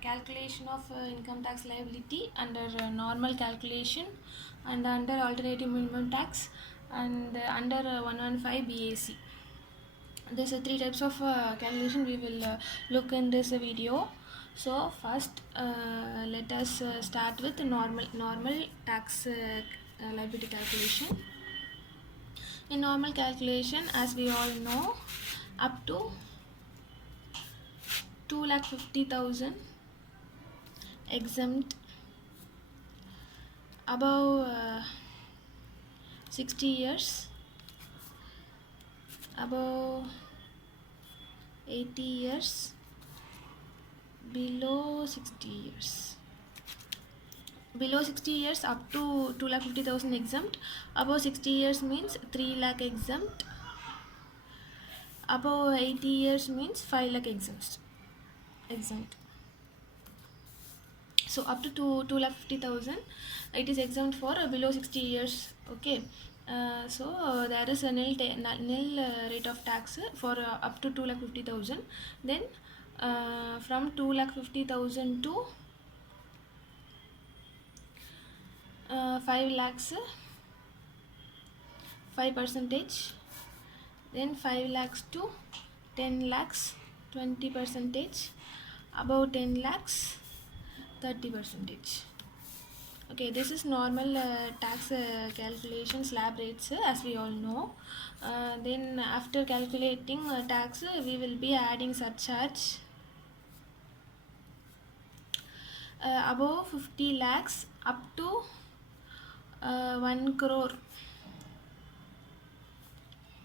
calculation of income tax liability under normal calculation and under alternative minimum tax and under 115 BAC. There's three types of calculation we will look in this video. So first let us start with normal tax liability calculation. In normal calculation, as we all know, up to 2,50,000 exempt, above 60 years, above 80 years, below 60 years. Below 60 years up to 2,50,000 exempt, above 60 years means 3 lakh exempt, above 80 years means 5 lakh exempt. So up to 2,50,000 it is exempt for below 60 years. Okay. So there is a nil rate of tax for up to 2,50,000. Then from 2,50,000 to 5 lakhs 5%, then 5 lakhs to 10 lakhs 20%, above 10 lakhs 30%. Okay, this is normal tax calculation slab rates as we all know. Then after calculating tax, we will be adding surcharge. Above 50 lakhs up to 1 crore.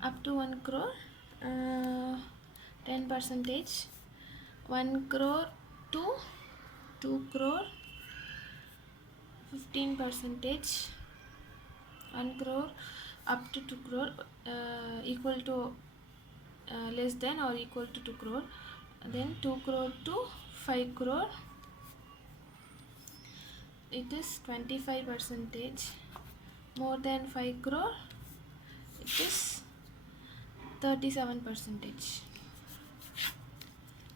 Up to 1 crore, 10%, 1 crore to 2 crore, 15%, 1 crore up to 2 crore, equal to less than or equal to 2 crore, then 2 crore to 5 crore, it is 25%, more than 5 crore, it is 37%.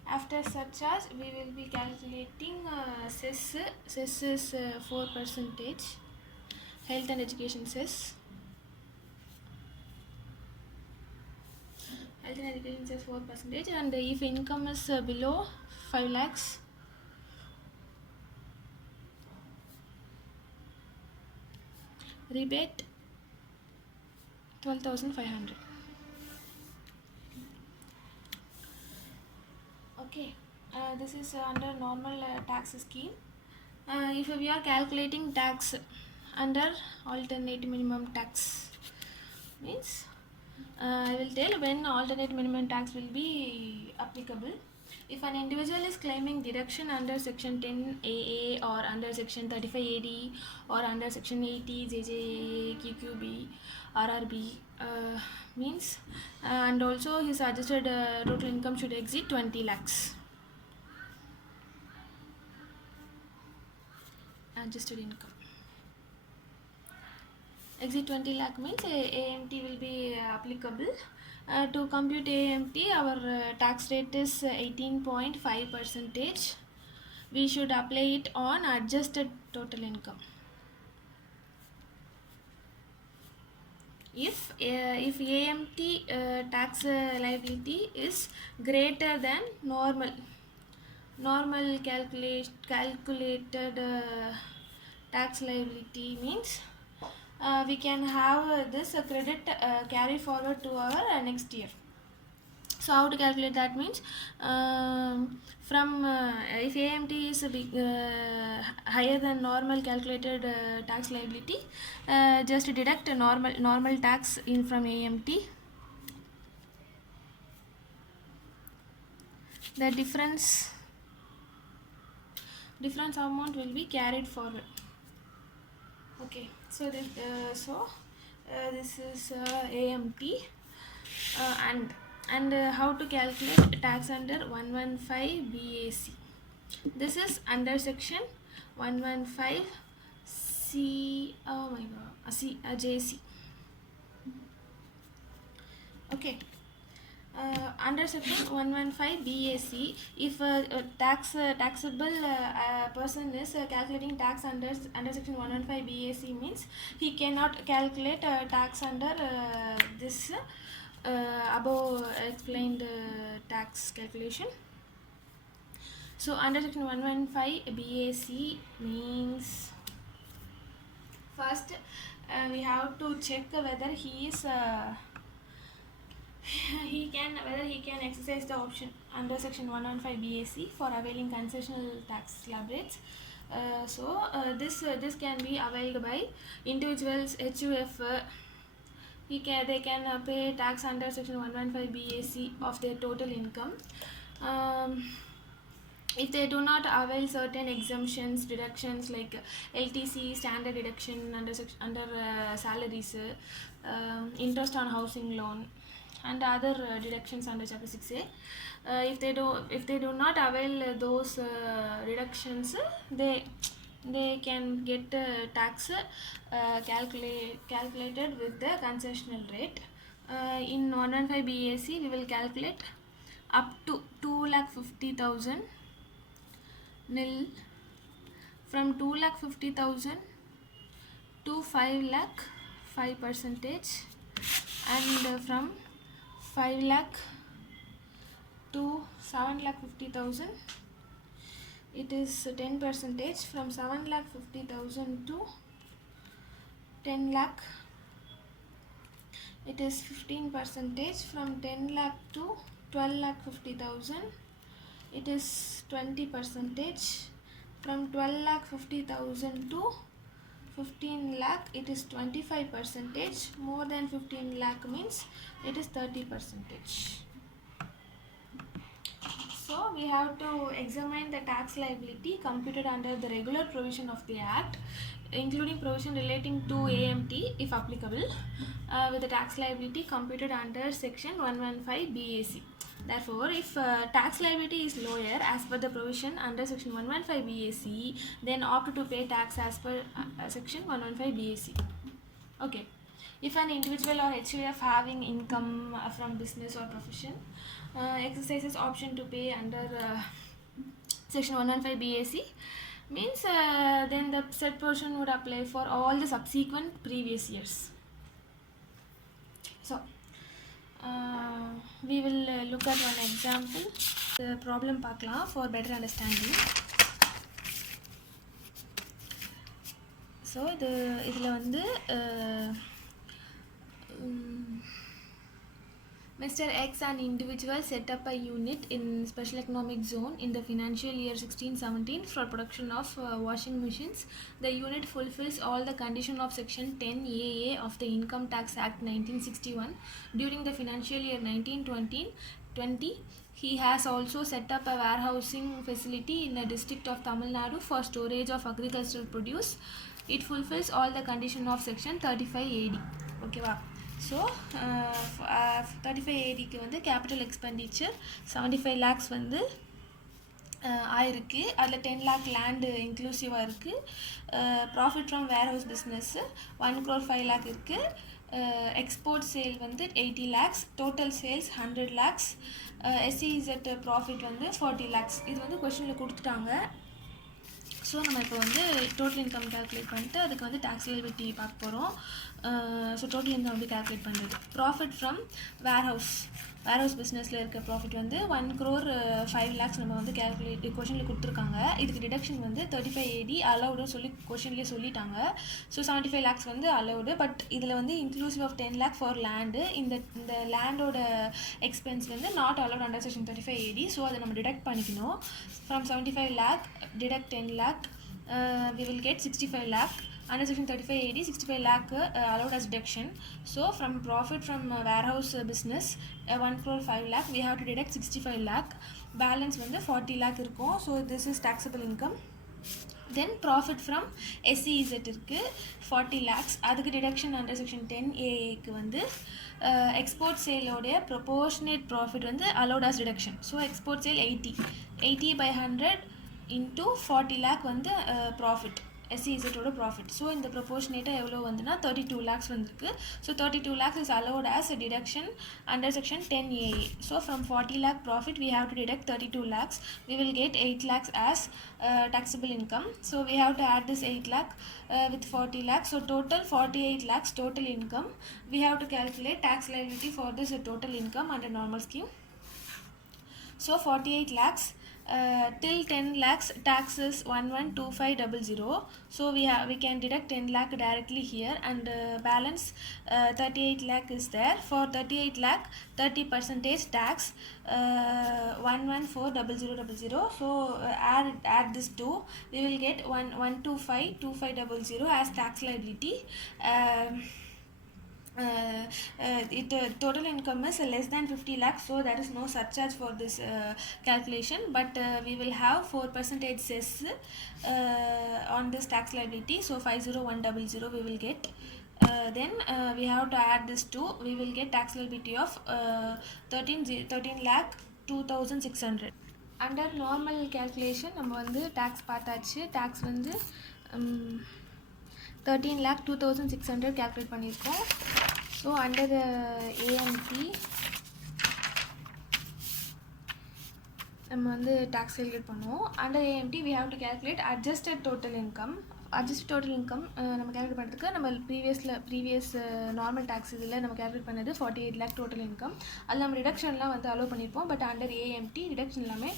After surcharge, we will be calculating cess. Cess is 4%. Health and education cess. Health and education cess 4%. And if income is below 5 lakhs, rebate 12,500. Okay, this is under normal tax scheme. If we are calculating tax under alternate minimum tax, means I will tell when alternate minimum tax will be applicable. If an individual is claiming deduction under section 10AA or under section 35AD or under section 80 JJ QQB RRB, means and also his adjusted total income should exceed 20 lakhs. Adjusted income exceed 20 lakh means AMT will be applicable. To compute AMT, our tax rate is 18.5%. We should apply it on adjusted total income. If AMT tax liability is greater than normal calculated tax liability, means we can have this credit carry forward to our next year. So how to calculate that means from if AMT is higher than normal calculated tax liability, just deduct a normal tax in from AMT. The difference amount will be carried forward. Okay, so this is AMT and how to calculate tax under 115 BAC. This is under section 115 JC. Okay, Under section 115 BAC, if a taxable person is calculating tax under section 115 BAC, means he cannot calculate tax under this above explained tax calculation. So under section 115 BAC means first we have to check whether he is whether he can exercise the option under section 115 BAC for availing concessional tax slab rates. This can be availed by individuals, HUF. They can pay tax under section 115 BAC of their total income. If they do not avail certain exemptions, deductions like LTC, standard deduction under salaries, interest on housing loan, and other deductions under chapter 6A, if they do not avail those deductions, they can get tax calculated with the concessional rate. In 115 BAC we will calculate up to 2,50,000 nil, from 2,50,000 to 5 lakh 5%, and from 5 lakh to 7,50,000 it is 10%. From 7,50,000 to 10 lakh it is 15%. From 10 lakh to 12,50,000 it is 20%. From 12,50,000 to 15 lakh it is 25%. More than 15 lakh means it is 30%. So we have to examine the tax liability computed under the regular provision of the Act, including provision relating to AMT if applicable, with the tax liability computed under section 115 BAC. Therefore, if tax liability is lower as per the provision under section 115 BAC, then opt to pay tax as per section 115 BAC. Okay. If an individual or HUF having income from business or profession exercises option to pay under section 115 BAC, means then the said portion would apply for all the subsequent previous years. So we will look at one example. The problem பார்க்கலாம் for better understanding. So இதில் வந்து Mr. X, an individual, set up a unit in special economic zone in the financial year 16-17 for production of washing machines. The unit fulfills all the conditions of section 10AA of the Income Tax Act 1961. During the financial year 1920, he has also set up a warehousing facility in the district of Tamil Nadu for storage of agricultural produce. It fulfills all the conditions of section 35 AD. Okay, wow. So 35 ADக்கு வந்து capital expenditure 75 lakhs வந்து ஆயிருக்கு. அதில் 10 lakh land இன்க்ளூசிவாக இருக்குது. Profit from warehouse business 1 crore 5 lakh இருக்குது. Export sale வந்து 80 lakhs, total sales 100 lakhs, SEZ profit வந்து 40 lakhs. இது வந்து கொஷனில் கொடுத்துட்டாங்க. ஸோ நம்ம இப்போ வந்து டோட்டல் இன்கம் கேல்குலேட் பண்ணிட்டு அதுக்கு வந்து டேக்ஸ் லைபிலிட்டி பார்க்க போகிறோம். ஸோ டோட்டல் இன்கம் வந்து கேல்குலேட் பண்ணுறது. ப்ராஃபிட் ஃப்ரம் வேர் ஹவுஸ் பிஸ்னஸில் இருக்க ப்ராஃபிட் வந்து 1 crore 5 lakhs நம்ம வந்து கேல்குலேட் கொஷனில் கொடுத்துருக்காங்க. இதுக்கு டிடக்ஷன் வந்து 35 AD அலௌடுன்னு சொல்லி கொஷன்லேயே சொல்லிட்டாங்க. ஸோ 75 lakhs வந்து அலௌடு. பட் இதில் வந்து inclusive of 10 lakh for land. இந்த லேண்டோட எக்ஸ்பென்ஸ் வந்து not allowed under section 35 AD. So அதை நம்ம டிடக்ட் பண்ணிக்கணும். From 75 lakh deduct 10 lakh, we will get 65 lakh. Under section 35 AD 65 lakh allowed as deduction. So from profit from warehouse business 1 crore 5 lakh, we have to deduct 65 lakh. Balance வந்து 40 lakh இருக்கும். So this is taxable income. Then profit from SEZ இருக்குது 40 lakhs. அதுக்கு deduction under section 10AA வந்து export sale உடைய proportionate profit வந்து allowed as deduction. So export sale 80 by 100 into 40 lakh வந்து profit. SEZோட profit. So இந்த ப்ரொபோர்ஷனேட்டாக எவ்வளோ வந்துன்னா 32 lakhs வந்திருக்கு. ஸோ 32 lakhs is allowed as a deduction under section 10AA. So from 40 lakh profit we have to deduct 32 lakhs. We will get 8 lakhs as taxable income. So we have to add this 8 lakh with 40 lakhs. So total 48 lakhs total income. We have to calculate tax liability for this total income under normal scheme. So 48 lakhs till 10 lakhs tax is 112500. So we can deduct 10 lakh directly here, and balance 38 lakh is there. For 38 lakh 30% tax 114000. So add this two, we will get 1252500 as tax liability. Total income is less than 50 lakhs, so there is no surcharge for this calculation, but we will have 4% cess on this tax liability. So 50100 we will get. Then we have to add this two, we will get tax liability of 13 lakh 2600. Under normal calculation நம்ம வந்து tax பார்த்தாச்சு. tax வந்து 13,02,600 calculate பண்ணியிருக்கோம். So under AMT நம்ம வந்து tax calculate பண்ணுவோம். Under AMT we have to calculate adjusted total income. adjusted total income நம்ம calculate பண்ணுறதுக்கு நம்ம ப்ரீவியஸ் நார்மல் டேக்ஸ் இதில் நம்ம calculate பண்ணது 48 lakh டோட்டல் இன்கம். அதில் நம்ம ரிடக்ஷன்லாம் வந்து அலோவ் பண்ணியிருப்போம். பட் அண்டர் ஏஎம்டி ரிடக்ஷன் எல்லாமே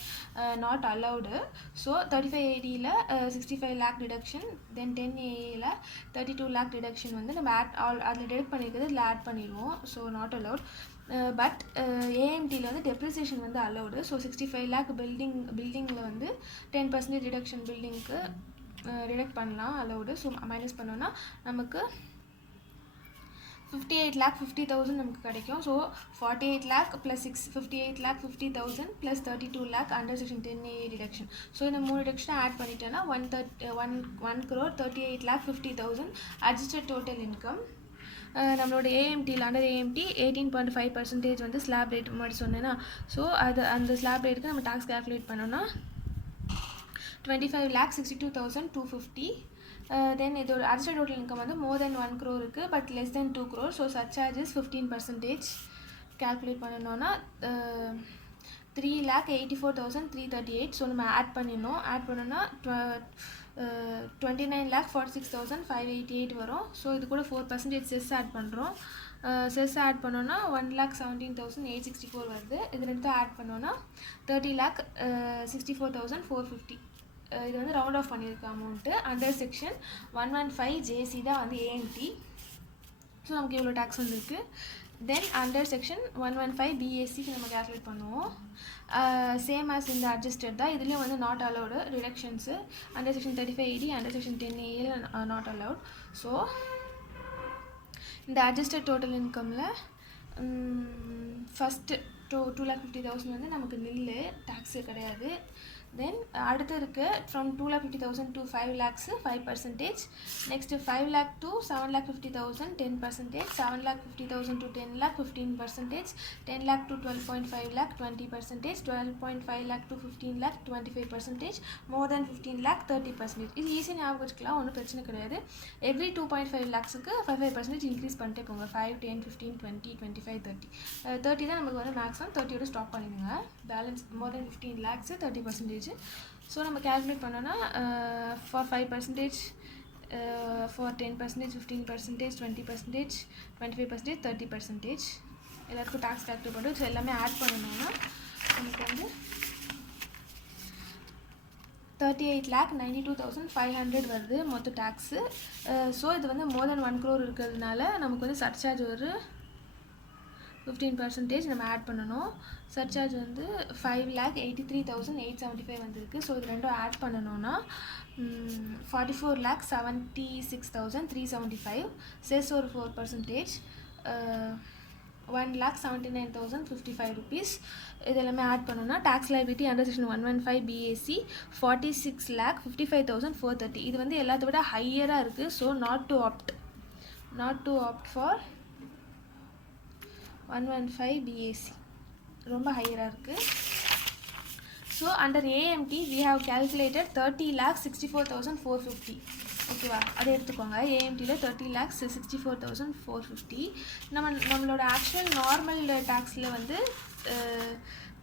நாட் அலவுடு. ஸோ 35ADயில் 65 lakh டிடக்ஷன், தென் 10AAயில் 32 lakh டிடக்ஷன் வந்து நம்ம அதில் டிடக்ட் பண்ணியிருக்கிறது இதில் ஆட் பண்ணிடுவோம். So not allowed. பட் ஏஎம்டியில் வந்து டெப்ரிசியேஷன் வந்து அலவுடு. ஸோ 65 lakh பில்டிங்கில் வந்து 10% ரிடக்ஷன் பில்டிங்க்கு டிடக்ட் பண்ணலாம், அலவுடு. ஸோ மைனஸ் பண்ணோன்னா நமக்கு 58 lakh 50,000 நமக்கு கிடைக்கும். ஸோ 48 lakh plus 58 lakh 50,000 plus 32 lakh under section 10AA deduction. So இந்த 3 டிடக்ஷனை ஆட் பண்ணிட்டேன்னா 1 crore 38 lakh 50,000 adjusted total income. நம்மளோட ஏஎம்டியில் அண்டர் ஏஎம்டி 18.5% வந்து ஸ்லாப் ரேட் முன்னாடி சொன்னேன்னா, ஸோ அந்த ஸ்லாப் ரேட்டுக்கு நம்ம டாக்ஸ் கால்குலேட் பண்ணோன்னா 25,62,250. தென் இதோட adjusted total income வந்து more than 1 crore இருக்குது, but less than 2 crore. So surcharges 15% calculate பண்ணணும்னா 3,84,338. ஸோ நம்ம ஆட் பண்ணிடணும். ஆட் பண்ணோன்னா 29,46,588 வரும். ஸோ இது கூட 4% செஸ் ஆட் பண்ணுறோம். செஸ் ஆட் பண்ணோன்னா 1,17,864 வருது. இது ரெண்டும் ஆட் பண்ணோன்னா 30,64,450. இது வந்து ரவுண்ட் ஆஃப் பண்ணியிருக்க அமௌண்ட்டு. அண்டர் செக்ஷன் 115 JC தான் வந்து ஏஎம்டி. ஸோ நமக்கு இவ்வளோ டேக்ஸ் வந்துருக்கு. தென் அண்டர் செக்ஷன் 115 BACக்கு நம்ம கேல்குலேட் பண்ணுவோம். சேம் ஆஸ் இந்த அட்ஜஸ்டட் தான். இதுலேயும் வந்து not allowed reductions. Under section 35AD under section 10AL not allowed. So இந்த அட்ஜஸ்டட் டோட்டல் இன்கமில் ஃபஸ்ட்டு 2,50,000 வந்து நமக்கு நில்லு, டேக்ஸு கிடையாது. தென் அடுத்து இருக்குது from 2,50,000 to 5 lakhs 5%. Next 5 lakh to 7,50,000 10%. 7,50,000 to 10 lakh 15%. 10 lakh to 12.5 lakh 20%. 12.5 lakh to 15 lakh 25%. More than 15 lakh 30%. இது ஈஸி ஞாபகம் வச்சுக்கலாம், ஒன்றும் பிரச்சனை கிடையாது. எவ்ரி 2.5 lakhsக்கு 5% இன்க்ரீஸ் பண்ணிட்டே போங்க. 5, 10, 15, 20, 25, 30. 30 தான் நமக்கு வர மேக்ஸிமம். 30யோட ஸ்டாப் பண்ணிடுங்க. பேலன்ஸ் மோர் தென் 15 lakhs 30%. ஸோ நம்ம கேல்குலேட் பண்ணோன்னா ஃபார் 5%, ஃபார் 10%, 15%, 20%, 25%, 30% எல்லாத்துக்கும் டேக்ஸ் கேல்குலேட் பண்ணுறோம். ஸோ எல்லாமே ஆட் பண்ணணும்னா நமக்கு வந்து 38,92,500 வருது மொத்த டேக்ஸு. ஸோ இது வந்து மோர் தென் 1 crore இருக்கிறதுனால நமக்கு வந்து சர்சார்ஜ் ஒரு 15% நம்ம ஆட் பண்ணணும். சர்சார்ஜ் வந்து 5,83,875 வந்திருக்கு. ஸோ இது ரெண்டும் ஆட் பண்ணணும்னா 44,76,375. செஸ் ஒரு 4%, 1,79,055 rupees. இது எல்லாமே ஆட் பண்ணணும்னா tax liability under section 115 BAC 46,55,430. இது வந்து எல்லாத்த விட ஹையராக இருக்குது. So not to opt for 115 BAC ரொம்ப ஹையராக இருக்குது. So under AMT we have calculated 30,64,450. ஓகேவா, அதை எடுத்துக்கோங்க. ஏஎம்டியில் 30,64,450. நம்மளோட ஆக்சுவல் நார்மல் டேக்ஸில் வந்து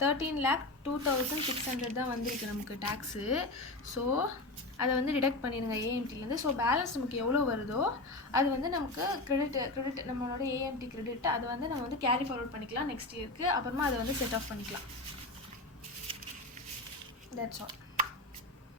13,02,600 தான் வந்திருக்கு நமக்கு டேக்ஸு. ஸோ அதை வந்து டிடக்ட் பண்ணிடுங்க ஏஎம்டிலேருந்து. ஸோ பேலன்ஸ் நமக்கு எவ்வளோ வருதோ அது வந்து நமக்கு கிரெடிட் நம்மளோட ஏஎம்டி கிரெடிட், அதை வந்து நம்ம வந்து கேரி ஃபார்வர்ட் பண்ணிக்கலாம் நெக்ஸ்ட் இயருக்கு. அப்புறமா அதை வந்து செட் ஆஃப் பண்ணிக்கலாம். That's all.